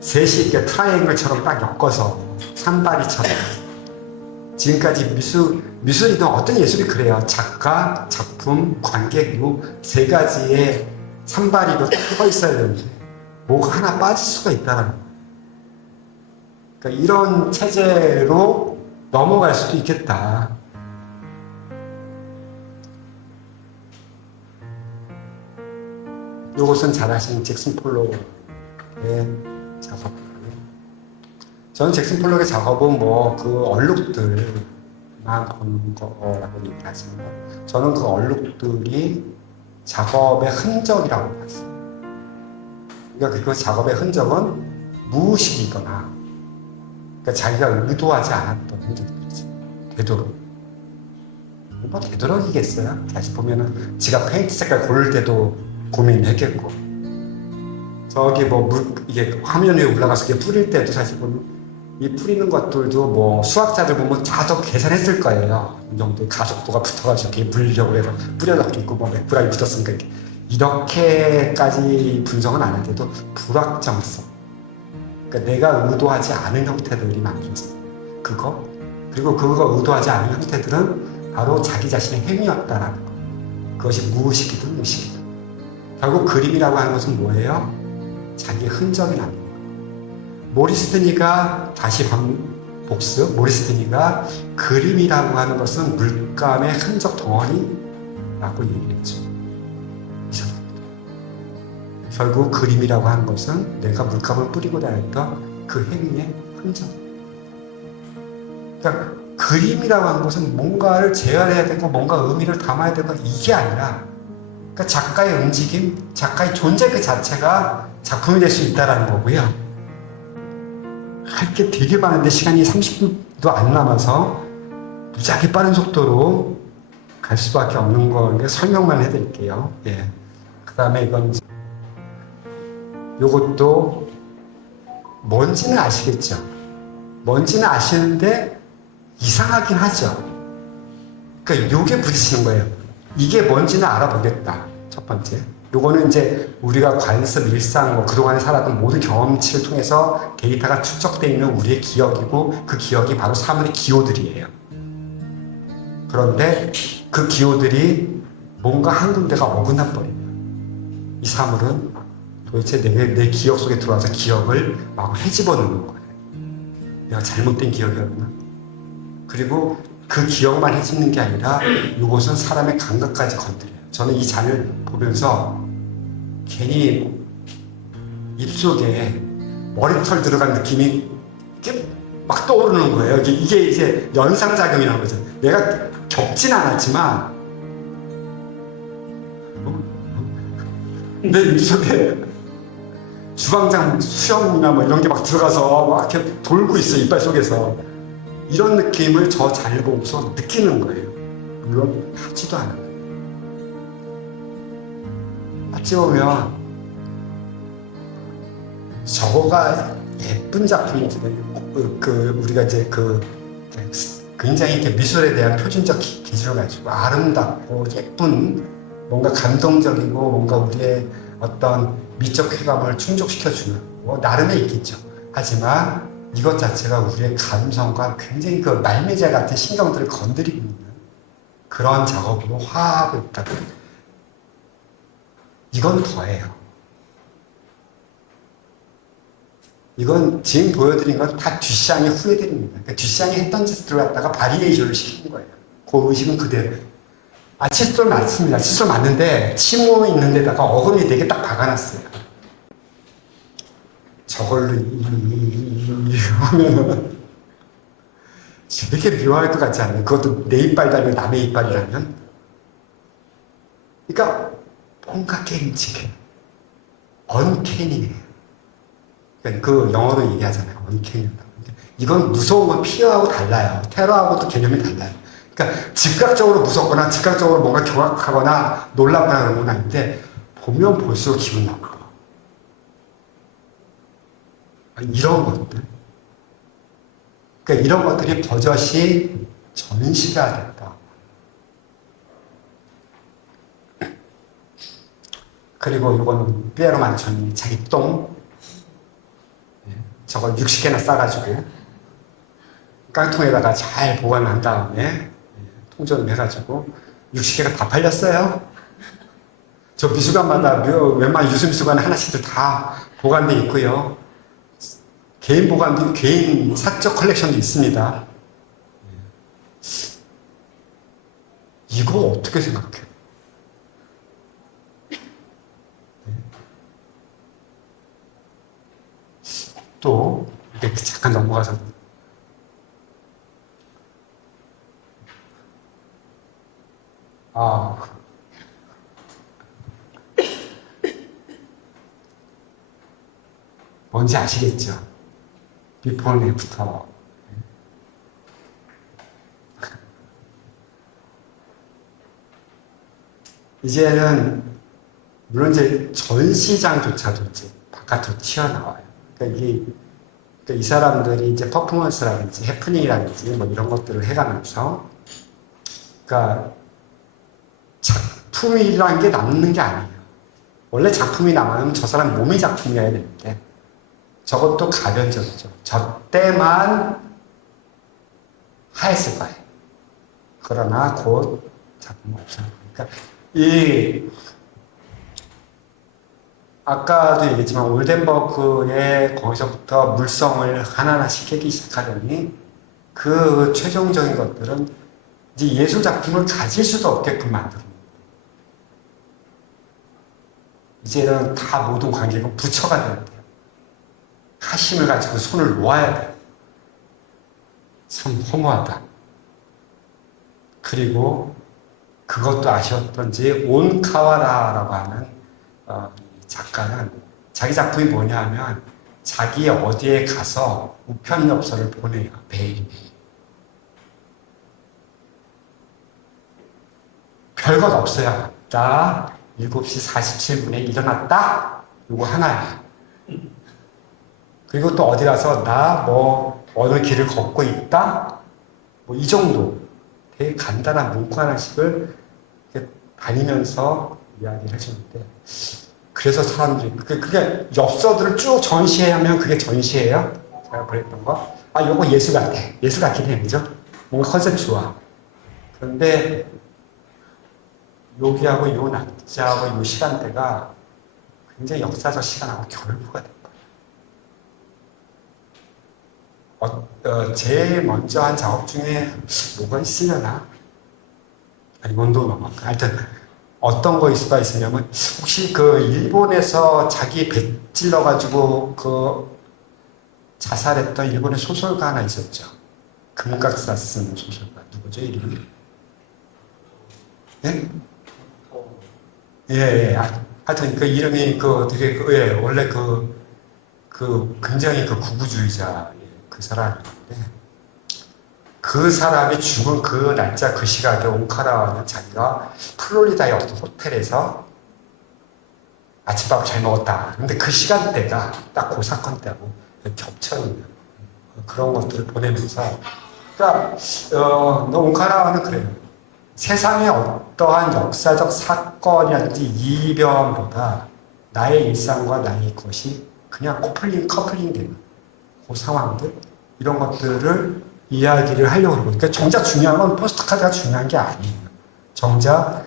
셋이 이렇게 트라이앵글처럼 딱 엮어서 산발이처럼. 지금까지 미술이든 어떤 예술이 그래요. 작가, 작품, 관객 이 세 가지의 산발이로 서 있어야 되는데 뭐가 하나 빠질 수가 있다는 거예요. 그러니까 이런 체제로 넘어갈 수도 있겠다. 이것은 잘 아시는 잭슨 폴록의 작업이고요. 저는 잭슨 폴록의 작업은 뭐 그 얼룩들만 보는 거라고 얘기하지만 저는 그 얼룩들이 작업의 흔적이라고 봤어요. 그러니까 그 작업의 흔적은 무의식이거나 그러니까 자기가 의도하지 않았던 흔적들이지. 되도록. 뭐 되도록이겠어요? 다시 보면은 지가 페인트 색깔 고를 때도 고민했겠고 저기 뭐 이게 화면 위에 올라가서 이게 뿌릴 때도 사실 보면 이 뿌리는 것들도 뭐 수학자들 보면 다도 계산했을 거예요. 이 정도 가속도가 붙어가지고 이렇게 물려고 해서 뿌려놨겠고 뭐 맥브라이 붙었으니까 이렇게까지 분석은 안 해도 불확정성. 그러니까 내가 의도하지 않은 형태들이 만들어져. 그리고 그거 의도하지 않은 형태들은 바로 자기 자신의 행위였다라는 거. 그것이 무의식이든 의식이든. 결국 그림이라고 하는 것은 뭐예요? 자기의 흔적이 남는 거예요. 모리스 드니가 다시 복습. 모리스 드니가 그림이라고 하는 것은 물감의 흔적 덩어리라고 얘기를 했죠. 결국 그림이라고 하는 것은 내가 물감을 뿌리고 다녔던 그 행위의 흔적. 그러니까 그림이라고 하는 것은 뭔가를 재현해야 되고 뭔가 의미를 담아야 되고 이게 아니라 그러니까 작가의 움직임, 작가의 존재 그 자체가 작품이 될 수 있다는 거고요. 할 게 되게 많은데 시간이 30분도 안 남아서 무지하게 빠른 속도로 갈 수밖에 없는 걸 설명만 해드릴게요. 예. 그 다음에 이건 요것도 뭔지는 아시겠죠? 뭔지는 아시는데 이상하긴 하죠. 그러니까 요게 부딪히는 거예요. 이게 뭔지는 알아보겠다. 첫 번째. 요거는 이제 우리가 관습, 일상, 뭐 그동안에 살았던 모든 경험치를 통해서 데이터가 축적되어 있는 우리의 기억이고 그 기억이 바로 사물의 기호들이에요. 그런데 그 기호들이 뭔가 한 군데가 어긋나 버리면 이 사물은 도대체 내 기억 속에 들어와서 기억을 막 헤집어 놓는 거예요. 내가 잘못된 기억이었나? 그리고 그 기억만 헤집는 게 아니라 이것은 사람의 감각까지 건드려요. 저는 이 잔을 보면서 괜히 입속에 머리털 들어간 느낌이 이렇게 막 떠오르는 거예요. 이게 이제 연상작용이라는 거죠. 내가 겪진 않았지만 내 입속에 주방장 수염이나 뭐 이런 게 막 들어가서 막 이렇게 돌고 있어, 이빨 속에서. 이런 느낌을 저 자리를 보고서 느끼는 거예요. 물론 하지도 않아요. 어찌 보면 저거가 예쁜 작품이지. 우리가 이제 굉장히 이렇게 미술에 대한 표준적 기준을 가지고 아름답고 예쁜, 뭔가 감동적이고 뭔가 우리의 어떤 미적 쾌감을 충족시켜주는 뭐 나름의 있겠죠. 하지만 이것 자체가 우리의 감성과 굉장히 그 말미잘 같은 신경들을 건드리고 있는 그런 작업으로 화하고 있다면 이건 더해요. 이건 지금 보여드린 건 다 듀샹의 후예들입니다. 그러니까 듀샹이 했던 짓들을 갖다가 바리에이션을 시킨 거예요. 그 의식은 그대로. 칫솔 맞습니다. 칫솔 맞는데 치모 있는 데다가 어금니 4개 딱 박아놨어요. 저걸로 하면은 되게 묘할 것 같지 않나요? 그것도 내 이빨 다면 남의 이빨이라면. 그러니까 뭔가 깨림직해. 언캐니해요. 그러니까 그 영어로 얘기하잖아요. 언캐니하다고. 이건 무서움과 피어하고 달라요. 테러하고도 개념이 달라요. 그러니까 즉각적으로 무섭거나 즉각적으로 뭔가 경악하거나 놀랍거나 그런 건 아닌데 보면 볼수록 기분 나빠. 이런 것들. 그러니까 이런 것들이 버젓이 전시가 됐다. 그리고 이거는 피에로 만촌이 자기 똥 저걸 60개나 싸가지고 깡통에다가 잘 보관한 다음에 통전을 해가지고 60개가 다 팔렸어요. 저 미술관마다 웬만한 유수미술관에 하나씩들 다 보관돼 있고요. 개인 보관도 개인 사적 컬렉션도 있습니다. 이거 어떻게 생각해? 또 이렇게 잠깐 넘어가서 뭔지 아시겠죠? 비포 앤 애프터. 이제는 물론 이제 전시장조차도 이제 바깥으로 튀어나와요. 그러니까 이 사람들이 이제 퍼포먼스라든지 해프닝이라든지 뭐 이런 것들을 해가면서, 그러니까 작품이라는 게 남는 게 아니에요. 원래 작품이 남으면 저 사람 몸이 작품이어야 되는데 저것도 가변적이죠. 저 때만 하였을 거예요. 그러나 곧 작품은 없어요. 그러니까 아까도 얘기했지만 올덴버그의 거기서부터 물성을 하나하나씩 깨기 시작하더니 그 최종적인 것들은 이제 예술 작품을 가질 수도 없게끔 만듭니다. 이제는 다 모든 관객은 부처가 돼야 돼요. 하심을 가지고 손을 놓아야 돼요. 참 허무하다. 그리고 그것도 아쉬웠던지 온카와라라고 하는 작가는 자기 작품이 뭐냐 하면 자기 어디에 가서 우편엽서를 보내요. 매일매일. 별것 없어요. 나 7시 47분에 일어났다. 이거 하나야. 그리고 또 어디 가서 나 어느 길을 걷고 있다. 뭐 이 정도. 되게 간단한 문구 하나씩을 다니면서 이야기를 해주는데, 그래서 사람들이 그게 엽서들을 쭉 전시하면 그게 전시예요. 제가 그랬던 거. 요거 예술 같아. 예술 같긴 해, 그죠? 뭔가 컨셉 좋아. 그런데 여기하고 요 날짜하고 요 시간대가 굉장히 역사적 시간하고 결부가 된 거예요. 제일 먼저 한 작업 중에 뭐가 있으려나? 이건도 넘어갈까? 하여튼 어떤 거 있을까 있으냐면, 혹시 그 일본에서 자기 배 찔러가지고 자살했던 일본의 소설가 하나 있었죠. 금각사 쓴 소설가. 누구죠, 이름이? 예? 예, 예. 하여튼 그 이름이 되게 예, 원래 굉장히 구구주의자 그 사람인데 그 사람이 죽은 그 날짜 그 시각에 옹카라와는 자기가 플로리다의 어떤 호텔에서 아침밥 잘 먹었다. 근데 그 시간대가 딱 그 사건 때하고 겹쳐 있는 그런 것들을 보내면서 그러니까 옹카라와는 그래요. 세상의 어떠한 역사적 사건이라든지 이변보다 나의 일상과 나의 것이 그냥 커플링 되는 그 상황들 이런 것들을 이야기를 하려고 그러고 그러니까 정작 중요한 건 포스트카드가 중요한 게 아니에요. 정작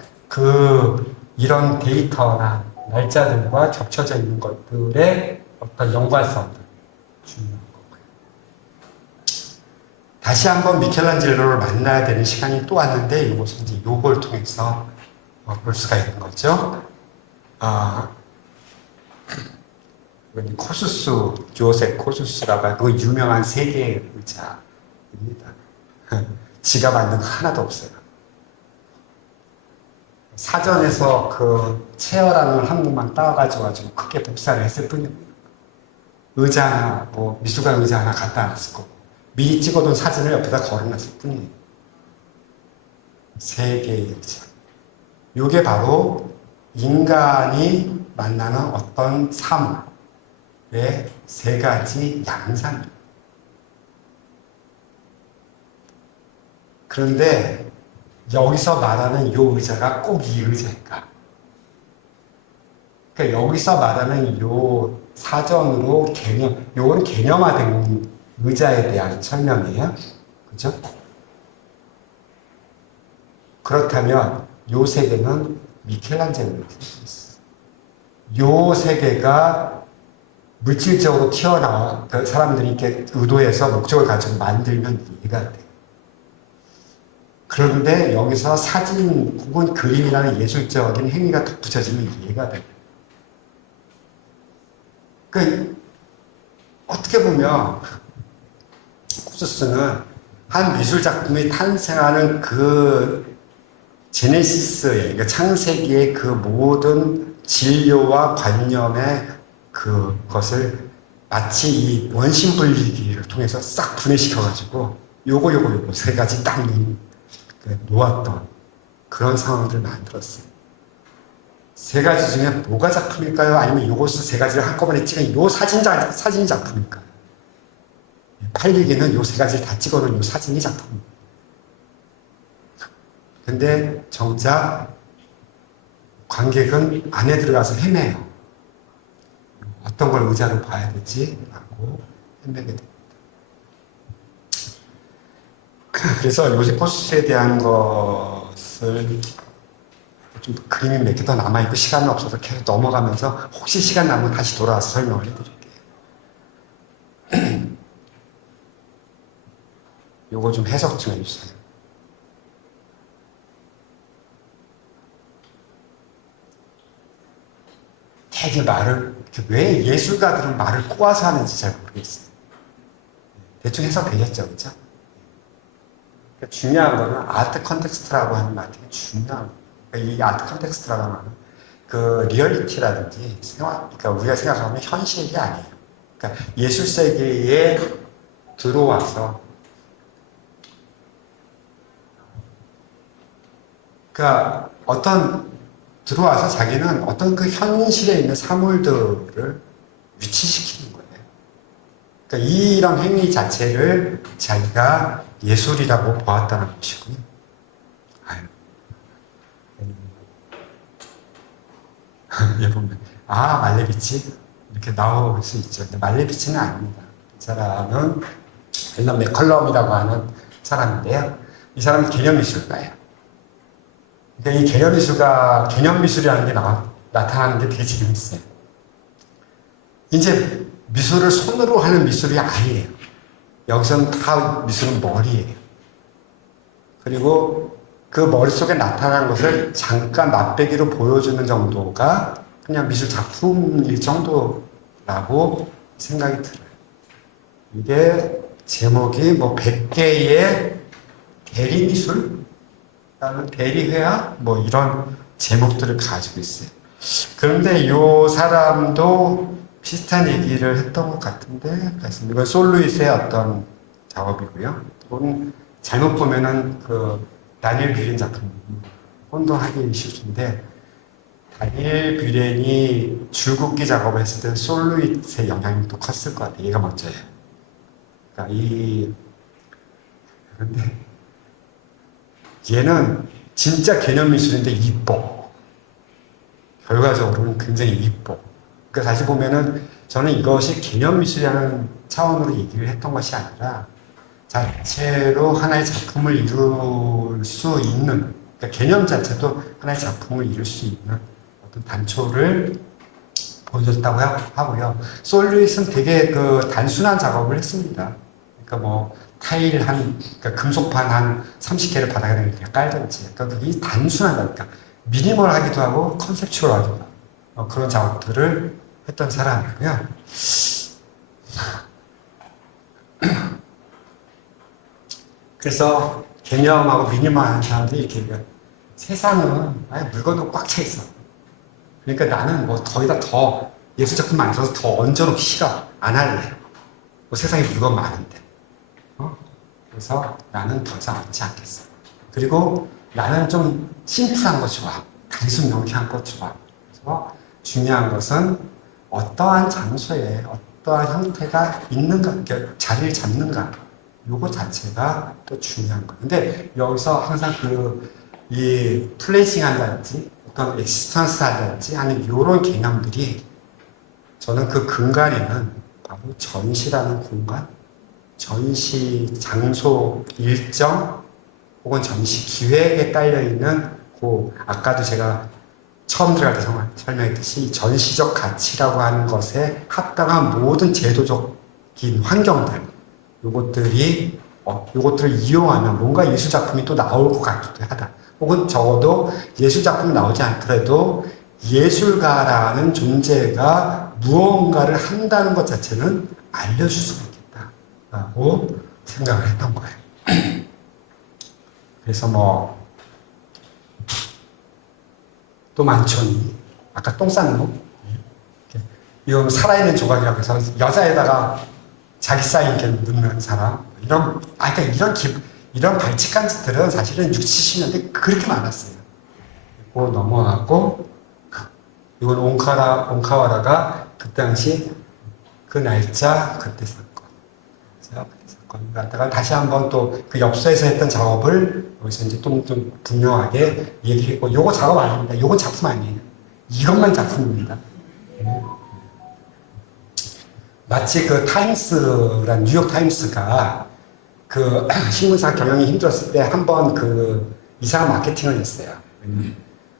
이런 데이터나 날짜들과 겹쳐져 있는 것들의 어떤 연관성들 중요한 거고요. 다시 한번 미켈란젤로를 만나야 되는 시간이 또 왔는데 이것은 이제 요걸 통해서 볼 수가 있는 거죠. 코수스, 조셉 코수스라고 하는 그 유명한 세계 의자입니다. 지가 만든 거 하나도 없어요. 사전에서 그 체어라는 한국만 따와가지고 크게 복사를 했을 뿐입니다. 의자 하나, 미술관 의자 하나 갖다 놨을 거고, 미리 찍어둔 사진을 옆에다 걸어놨을 뿐이에요. 세계의 의자. 이게 바로 인간이 만나는 어떤 삶, 세 가지 양상이에요. 그런데 여기서 말하는 이 의자가 꼭 이 의자일까? 그러니까 여기서 말하는 이 사전으로 요건 개념화된 의자에 대한 설명이에요. 그죠? 그렇다면 요 세계는 미켈란젤로의 세계였어요. 요 세계가 물질적으로 튀어나와 그 사람들이 이렇게 의도해서 목적을 가지고 만들면 이해가 돼. 그런데 여기서 사진 혹은 그림이라는 예술적인 행위가 덧붙여지면 이해가 돼. 그 어떻게 보면 쿠스스는 한 미술 작품이 탄생하는 그 제네시스의 그러니까 창세기의 그 모든 진료와 관념의 그것을 마치 이 원심분리기를 통해서 싹 분해시켜가지고 요거 세 가지 딱 놓았던 그런 상황들을 만들었어요. 세 가지 중에 뭐가 작품일까요? 아니면 요것을 세 가지를 한꺼번에 찍은 요 사진이 작품일까요? 팔리기는 요 세 가지를 다 찍어놓은 요 사진이 작품입니다. 근데 정작 관객은 안에 들어가서 헤매요. 어떤 걸 의자로 봐야 되지? 라고 헤매게 됩니다. 그래서 요세포스에 대한 것을 좀 그림이 몇 개 더 남아있고 시간이 없어서 계속 넘어가면서 혹시 시간 남으면 다시 돌아와서 설명을 해드릴게요. 요거 좀 해석 좀 해주세요. 되게 왜 예술가들은 말을 꼬아서 하는지 잘 모르겠어요. 대충 해석되겠죠, 그죠? 그러니까 중요한 거는 아트 컨텍스트라고 하는 말이 되게 중요한 거예요. 그러니까 이 아트 컨텍스트라고 하는 그 리얼리티라든지 그러니까 우리가 생각하면 현실이 아니에요. 그러니까 예술 세계에 들어와서 그러니까 들어와서 자기는 어떤 그 현실에 있는 사물들을 위치시키는 거예요. 그러니까 이런 행위 자체를 자기가 예술이라고 보았다는 것이고요. 얘 보면 말레비치 이렇게 나올 수 있죠. 근데 말레비치는 아닙니다. 이 사람은 앨런 맥컬럼이라고 하는 사람인데요. 이 사람은 개념미술가예요. 그러니까 이 개념미술이라는 게 나타나는 게 되게 재밌어요. 이제 미술을 손으로 하는 미술이 아니에요. 여기서는 다 미술은 머리예요. 그리고 그 머릿속에 나타난 것을 잠깐 맛배기로 보여주는 정도가 그냥 미술 작품일 정도라고 생각이 들어요. 이게 제목이 뭐 100개의 대리미술? 대리회화? 뭐 이런 제목들을 가지고 있어요. 그런데 이 사람도 비슷한 얘기를 했던 것 같은데, 이건 솔루잇의 어떤 작업이고요. 이건 잘못 보면은 그 다니엘 뷰렌 작품, 혼동하기 쉬운데, 다니엘 뷰렌이 줄긋기 작업을 했을 때 솔루잇의 영향이 또 컸을 것 같아요. 얘가 먼저예요. 그러니까 그런데 얘는 진짜 개념 미술인데 이뻐. 결과적으로는 굉장히 이뻐. 그러니까 다시 보면은 저는 이것이 개념 미술이라는 차원으로 얘기를 했던 것이 아니라 자체로 하나의 작품을 이룰 수 있는, 그러니까 개념 자체도 하나의 작품을 이룰 수 있는 어떤 단초를 보여줬다고 하고요. 솔루잇은 되게 그 단순한 작업을 했습니다. 그러니까 뭐 타일 그러니까 금속판 한 30개를 바닥에 이렇게 깔든지, 그러니까 그게 단순한, 그러니까 미니멀하기도 하고 컨셉추얼하기도 하고 그런 작업들을 했던 사람이고요. 그래서 개념하고 미니멀한 사람들이 이렇게 세상은 아예 물건으로 꽉 차 있어. 그러니까 나는 뭐 거기다 더 예술작품 만들어서 더 얹어놓기 싫어. 안 할래. 뭐 세상에 물건 많은데. 그래서 나는 더 이상 얹지 않겠어. 그리고 나는 좀 심플한 거 좋아. 단순 명쾌한 거 좋아. 그래서 중요한 것은 어떠한 장소에 어떠한 형태가 있는가, 그러니까 자리를 잡는가. 요거 자체가 또 중요한 거예요. 근데 여기서 항상 이 플레이싱 한다든지 어떤 엑시스턴스 한다든지 하는 이런 개념들이 저는 그 근간에는 바로 전시라는 공간, 전시 장소 일정 혹은 전시 기획에 딸려있는 아까도 제가 처음 들어갈 때 설명했듯이 전시적 가치라고 하는 것에 합당한 모든 제도적인 환경들, 요것들을 이용하면 뭔가 예술작품이 또 나올 것 같기도 하다. 혹은 적어도 예술작품이 나오지 않더라도 예술가라는 존재가 무언가를 한다는 것 자체는 알려줄 수가 있겠다라고 생각을 했던 거예요. 그래서 또 많죠. 아까 똥 싸는 거. 이건 살아있는 조각이라고 해서 여자에다가 자기 사인 이렇게 넣는 사람. 이런 발칙한 짓들은 사실은 60, 70년대 그렇게 많았어요. 그리고 넘어가고, 이건 온카와라가 그 당시 그 날짜, 그때 사건 갖다가 다시 한번 또 그 엽서에서 했던 작업을 여기서 이제 좀 분명하게 얘기했고, 요거 작업 아닙니다. 요건 작품 아니에요. 이것만 작품입니다. 마치 그 타임스란 뉴욕 타임스가 그 신문사 경영이 힘들었을 때 한번 그 이상한 마케팅을 했어요.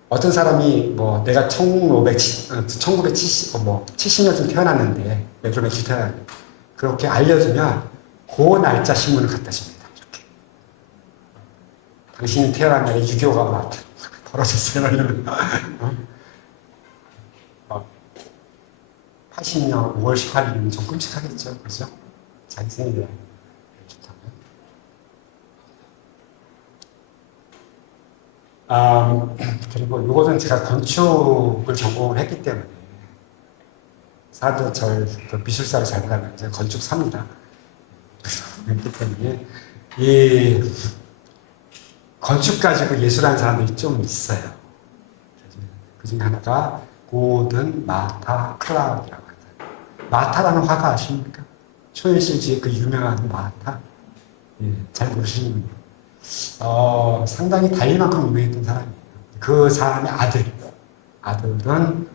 어떤 사람이 내가 1970년쯤 태어났는데, 몇월 며칠 태어났는데, 그렇게 알려주면 그 날짜 신문을 갖다 줍니다. 이렇게. 당신이 태어난 날에 6.25가 벌어졌어요. 이러면. 80년 5월 18일이면 좀 끔찍하겠죠. 그죠? 자기 생일이라. 그리고 이것은 제가 건축을 전공을 했기 때문에 사람들 미술사를 잘 가면 이제 건축 삽니다. 그렇기 때문에 이 건축 가지고 예술하는 사람들이 좀 있어요. 그 중에 하나가 고든 마타 클라우드라고 합니다. 마타라는 화가 아십니까? 초현실주의 그 유명한 마타. 잘 모르시는군요. 상당히 달릴만큼 유명했던 사람이에요. 그 사람의 아들은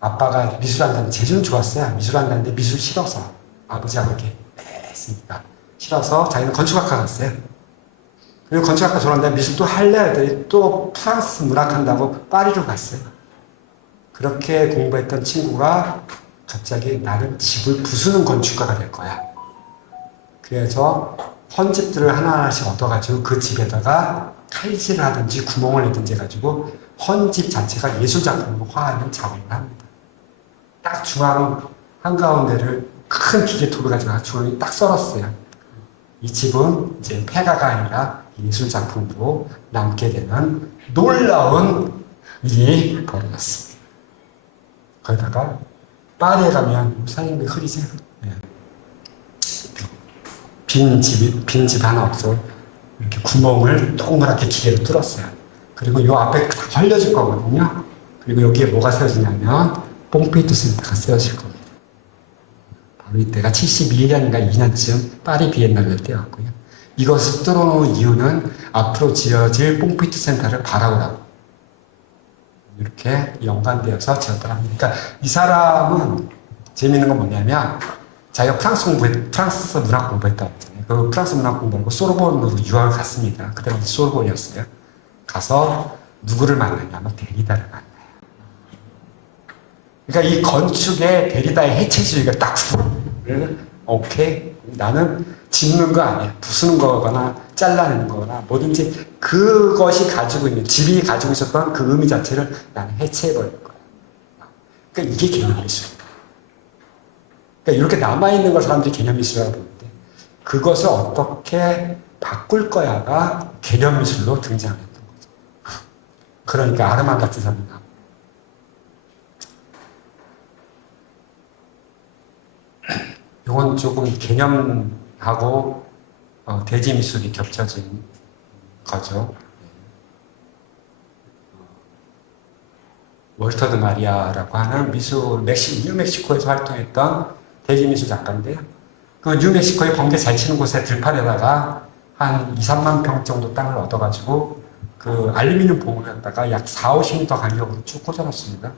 아빠가 미술한다는데 재주는 좋았어요. 미술한다는데 미술 싫어서 아버지하고 이렇게 했으니까 싫어서 자기는 건축학과 갔어요. 그리고 건축학과 졸업한다면 미술 또 할래 했더니 또 프랑스 문학한다고 파리로 갔어요. 그렇게 공부했던 친구가 갑자기 나는 집을 부수는 건축가가 될 거야. 그래서 헌집들을 하나하나씩 얻어가지고 그 집에다가 칼질을 하든지 구멍을 내든지 해가지고 헌집 자체가 예술작품으로 화하는 작업을 합니다. 딱 중앙 한가운데를 큰 기계톱을 가지고 주머니 딱 썰었어요. 이 집은 이제 폐가가 아니라 예술 작품으로 남게 되는 놀라운 일이 벌어졌습니다. 거기다가 파리에 가면 목사님이 흐리세요. 네. 빈 집 하나 없어 이렇게 구멍을 동그랗게 기계로 뚫었어요. 그리고 요 앞에 다 벌려질 거거든요. 그리고 여기에 뭐가 세워지냐면 뽕피투 센터가 세워질 겁니다. 바로 이때가 71년인가 2년쯤 파리 비엔날레 때였고요. 이것을 뚫어놓은 이유는 앞으로 지어질 뽕피투 센터를 바라보라고 이렇게 연관되어서 지었다고 합니다. 그러니까 이 사람은 재미있는 건 뭐냐면 자기가 프랑스 문학 공부했다고 했잖아요. 그 프랑스 문학 공부하고 소르본으로 유학을 갔습니다. 그때는 소르본이었어요. 가서 누구를 만나냐면 데리다를 만나요. 그러니까 이 건축에 데리다의 해체주의가 딱 오케이 나는 짓는 거 아니야. 부수는 거거나 잘라내는 거거나 뭐든지 그것이 가지고 있는 집이 가지고 있었던 그 의미 자체를 나는 해체해버릴 거야. 그러니까 이게 개념미술이야. 그러니까 이렇게 남아있는 걸 사람들이 개념미술이라고 보는데 그것을 어떻게 바꿀 거야가 개념미술로 등장했던 거죠. 그러니까 아르만 같은 사람이 나오고 이건 조금 개념하고 대지미술이 겹쳐진 거죠. 월터 드 마리아라고 하는 뉴멕시코에서 활동했던 대지미술 작가인데요. 그 뉴멕시코의 번개 잘 치는 곳에 들판에다가 한 2, 3만 평 정도 땅을 얻어가지고 그 알루미늄 봉을 갖다가 약 4, 50m 간격으로 쭉 꽂아놨습니다.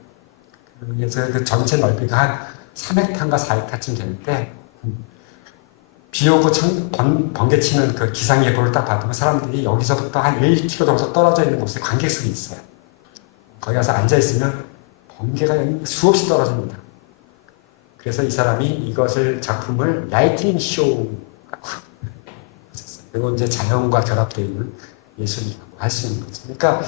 그래서 그 전체 넓이가 한 3헥타인가 4헥타쯤 되는데 비 오고 번개 치는 그 기상예보를 딱 받으면 사람들이 여기서부터 한 1km 정도 떨어져 있는 곳에 관객석이 있어요. 거기 가서 앉아있으면 번개가 수없이 떨어집니다. 그래서 이 사람이 이것을 작품을 라이트닝 쇼라고 그리고 이제 자연과 결합되어 있는 예술이라고 할 수 있는 거죠. 그러니까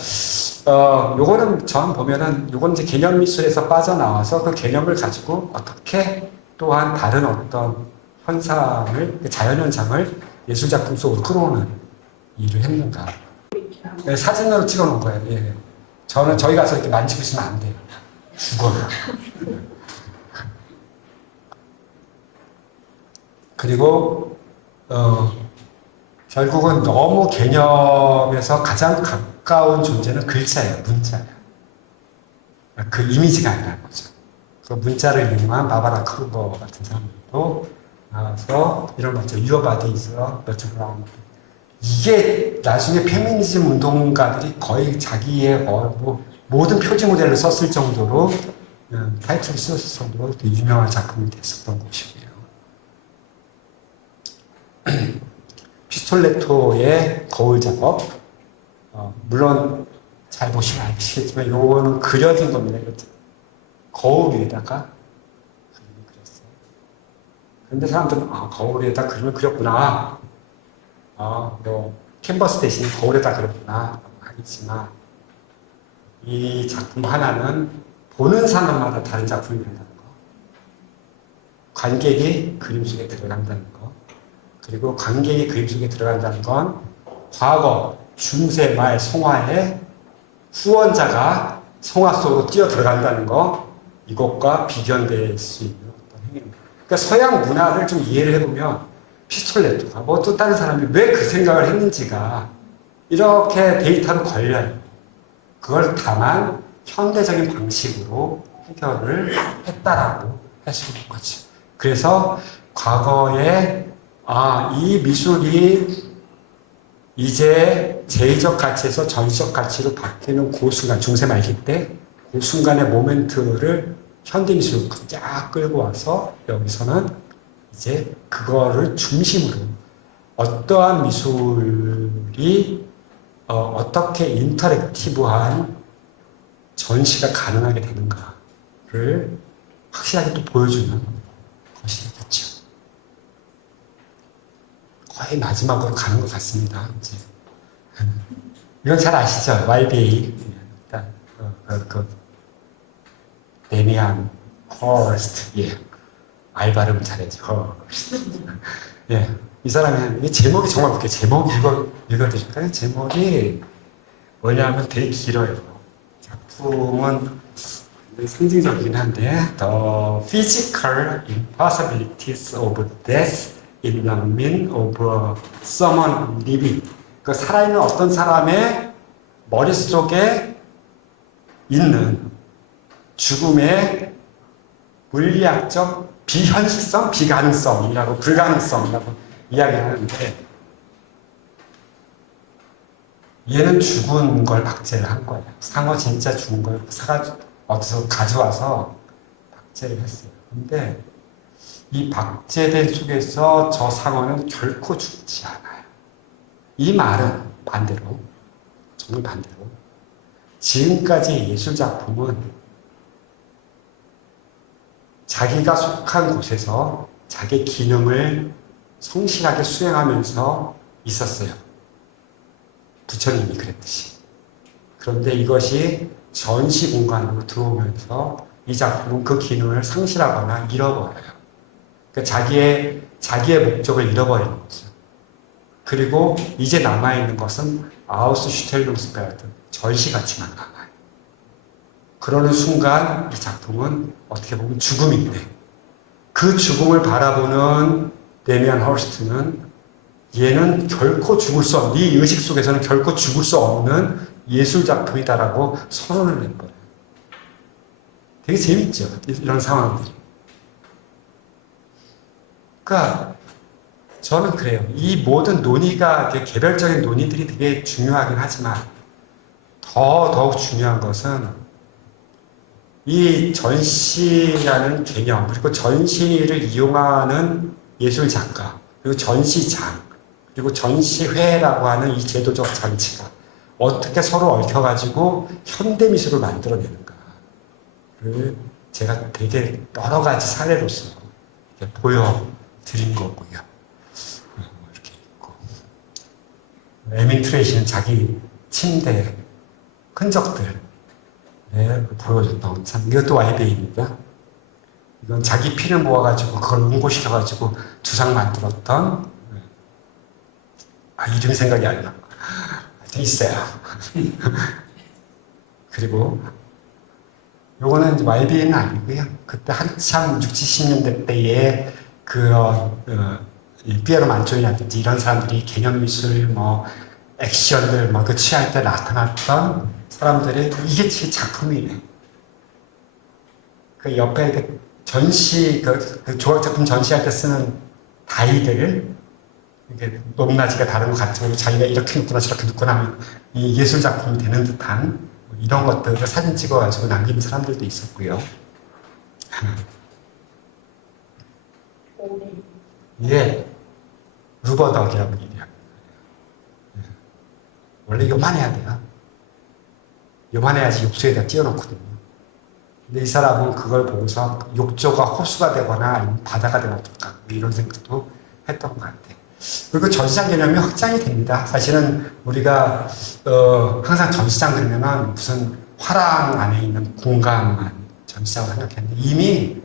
요거는 전 보면은 요건 이제 개념 미술에서 빠져나와서 그 개념을 가지고 어떻게 또한 다른 어떤 현상을 자연 현상을 예술 작품 속으로 끌어오는 일을 했는가. 네, 사진으로 찍어놓은 거예요. 예. 저희 가서 이렇게 만지고 있으면 안 돼요. 죽어요. 그리고 결국은 너무 개념에서 가장 가까운 존재는 글자예요. 문자예요. 그 이미지가 아니라는 거죠. 그 문자를 이용한 바바라 크루거 같은 사람들도 나와서 이런 거죠. Your body is a battleground. 이게 나중에 페미니즘 운동가들이 거의 자기의 모든 표지 모델을 썼을 정도로 타이틀을 썼을 정도로 되게 유명한 작품이 됐었던 곳이고요. 피스톨레토의 거울 작업. 물론 잘 보시면 아시겠지만 이거는 그려진 겁니다. 거울 위에다가 그림을 그렸어요. 그런데 사람들은 거울 위에다 그림을 그렸구나. 캔버스 대신 거울에다 그렸구나 하겠지만 이 작품 하나는 보는 사람마다 다른 작품이라는 거, 관객이 그림 속에 들어간다는 거, 그리고 관객이 그림 속에 들어간다는 건 과거 중세 말 송화의 후원자가 송화 속으로 뛰어 들어간다는 거, 이것과 비견될 수 있는 어떤 행위입니다. 그러니까 서양 문화를 좀 이해를 해보면 피스톨레토가 뭐 또 다른 사람이 왜 그 생각을 했는지가 이렇게 데이터로 걸려요. 그걸 다만 현대적인 방식으로 해결을 했다라고 할 수 있는 거죠. 그래서 과거에 이 미술이 이제 제의적 가치에서 전시적 가치로 바뀌는 그 순간, 중세 말기 때 그 순간의 모멘트를 현대미술로 쫙 끌고 와서 여기서는 이제 그거를 중심으로 어떠한 미술이 어떻게 인터랙티브한 전시가 가능하게 되는가를 확실하게 또 보여주는 것이 되겠죠. 거의 마지막으로 가는 것 같습니다. 이제. 이건 잘 아시죠? YBA. 데미안 호스트. 예. 알 발음 잘해줘. 예, 이 사람이, 이 제목이 정말 웃겨요. 제목 읽어드릴까요? 제목이 뭐냐면 되게 길어요. 작품은 상징적이긴 한데, The Physical Impossibilities of Death in the Mind of Someone Living. 그 살아있는 어떤 사람의 머릿속에 있는 죽음의 물리학적 비현실성, 비가능성이라고, 불가능성이라고 이야기를 하는데, 얘는 죽은 걸 박제를 한 거예요. 상어 진짜 죽은 걸 어디서 가져와서 박제를 했어요. 근데 이 박제된 속에서 저 상어는 결코 죽지 않아요. 이 말은 반대로, 정말 반대로, 지금까지 예술작품은 자기가 속한 곳에서 자기 기능을 성실하게 수행하면서 있었어요. 부처님이 그랬듯이. 그런데 이것이 전시 공간으로 들어오면서 이 작품은 그 기능을 상실하거나 잃어버려요. 그러니까 자기의 목적을 잃어버리는 거죠. 그리고 이제 남아있는 것은 아우스슈텔룽스베르트, 전시가치만 남아요. 그러는 순간 이 작품은 어떻게 보면 죽음인데, 그 죽음을 바라보는 데미안 허스트는 얘는 결코 죽을 수 없는, 이 의식 속에서는 결코 죽을 수 없는 예술작품이다라고 선언을 낸 거예요. 되게 재밌죠? 이런 상황들이. 그러니까 저는 그래요. 이 모든 논의가, 개별적인 논의들이 되게 중요하긴 하지만 더욱 중요한 것은 이 전시라는 개념, 그리고 전시를 이용하는 예술작가, 그리고 전시장, 그리고 전시회라고 하는 이 제도적 장치가 어떻게 서로 얽혀가지고 현대미술을 만들어내는가를 제가 되게 여러 가지 사례로서 보여드린 거고요. 이렇게 있고. 에민 트레이시는 자기 침대 흔적들 보여줬던, 참, 이것도 YBA입니다. 이건 자기 피를 모아가지고 그걸 응고시켜가지고 주상 만들었던, 이름이 생각이 안 나. 있어요. 그리고 요거는 YBA는 아니고요. 그때 한참 60, 70년대 때에 피에로 만조이라든지 이런 사람들이 개념미술, 액션들, 그 취할 때 나타났던 사람들이 이게 제 작품이네. 그 옆에 그 조각작품 전시할 때 쓰는 다이들, 이게 높낮이가 다른 것 같은, 자기가 이렇게 눕거나 저렇게 눕거나 하면 이 예술작품이 되는 듯한 이런 것들을 사진 찍어가지고 남기는 사람들도 있었고요. 예, 루버덕이라고 얘기해요. 원래 요만해야 돼요. 요만해야지 욕조에다 띄워놓거든요. 근데 이 사람은 그걸 보고서 욕조가 호수가 되거나 아니면 바다가 되면 어떨까, 이런 생각도 했던 것 같아요. 그리고 전시장 개념이 확장이 됩니다. 사실은 우리가 항상 전시장 그러면은 무슨 화랑 안에 있는 공간만 전시장을 생각했는데, 이미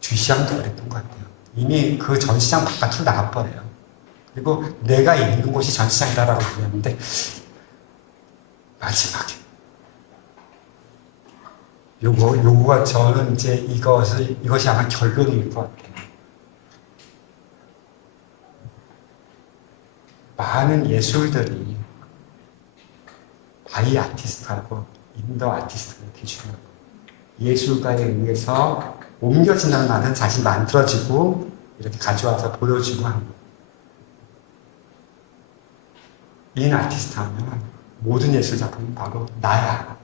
쥐시장도 그랬던 것 같아요. 이미 그 전시장 바깥으로 나가버려요. 그리고 내가 있는 곳이 전시장이다라고 그랬는데, 마지막에 요거가 저는 이제 이것이 아마 결론일 것 같아요. 많은 예술들이 바이 아티스트하고 인더 아티스트가 이렇게 중요한 거예요. 예술가에 의해서 옮겨진다는 말은 다시 만들어지고 이렇게 가져와서 보여주고 하는 거예요. 인 아티스트 하면 모든 예술 작품은 바로 나야.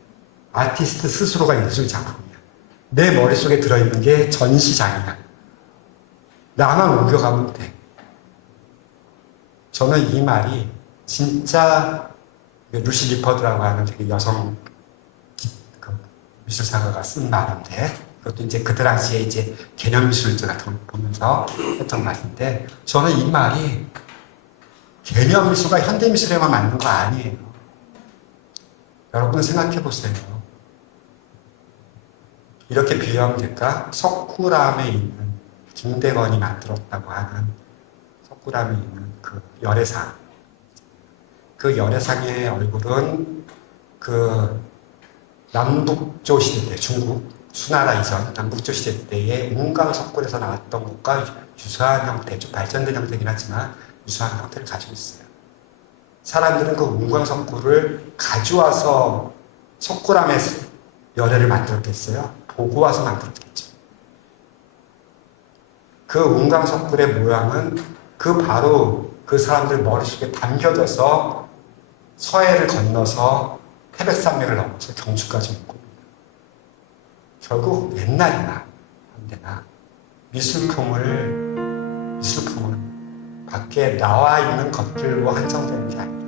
아티스트 스스로가 예술 작품이야. 내 머릿속에 들어있는 게 전시장이야. 나만 옮겨가면 돼. 저는 이 말이 진짜 루시 리퍼드라고 하는 되게 여성 미술사가가 쓴 말인데, 그것도 이제 그 당시에 이제 개념 미술들 같은 거 보면서 했던 말인데, 저는 이 말이 개념 미술과 현대 미술에만 맞는 거 아니에요. 여러분 생각해 보세요. 이렇게 비유하면 될까? 석굴암에 있는 김대건이 만들었다고 하는 석굴암에 있는 그 열애상. 그 열애상의 얼굴은 그 남북조 시대 때, 중국 수나라 이전 남북조 시대 때의 운강석굴에서 나왔던 것과 유사한 형태, 좀 발전된 형태긴 하지만 유사한 형태를 가지고 있어요. 사람들은 그 운강석굴을 가져와서 석굴암에 열애를 만들었겠어요? 보고 와서 만들었겠죠. 그 운강석굴의 모양은 그 바로 그 사람들 머릿속에 담겨져서 서해를 건너서 태백산맥을 넘어서 경주까지 온 겁니다. 결국 옛날이나 언제나 미술품은 밖에 나와 있는 것들로 한정되는 게 아니라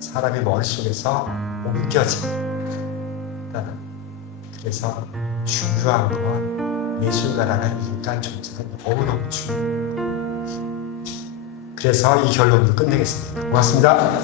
사람의 머릿속에서 옮겨진다. 그래서 중요한 건 예술가라는 인간 존재가 너무너무 중요해요. 그래서 이 결론으로 끝내겠습니다. 고맙습니다.